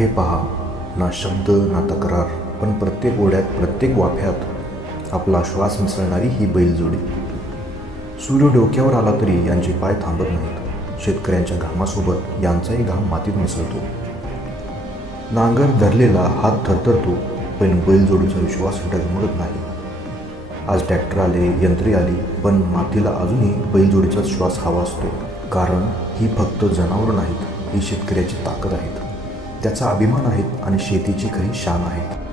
हे पहा, ना शब्द ना तक्रार, पण प्रत्येक ओढ्यात प्रत्येक वाफ्यात आपला श्वास मिसळणारी ही बैलजोडी. सूर्य डोक्यावर आला तरी यांचे पाय थांबत नाहीत. शेतकऱ्यांच्या घामासोबत यांचाही घाम मातीत मिसळतो. नांगर धरलेला हात थरथरतो, पण बैलजोडीचा विश्वास डगमगत नाही. आज ट्रॅक्टर आले, यंत्रे आली, पण मातीला अजूनही बैलजोडीचाच श्वास हवा असतो. कारण ही फक्त जनावरं नाहीत, ही शेतकऱ्याची ताकद आहेत, त्याचा अभिमान आहेत आणि शेतीची खरी शान आहे.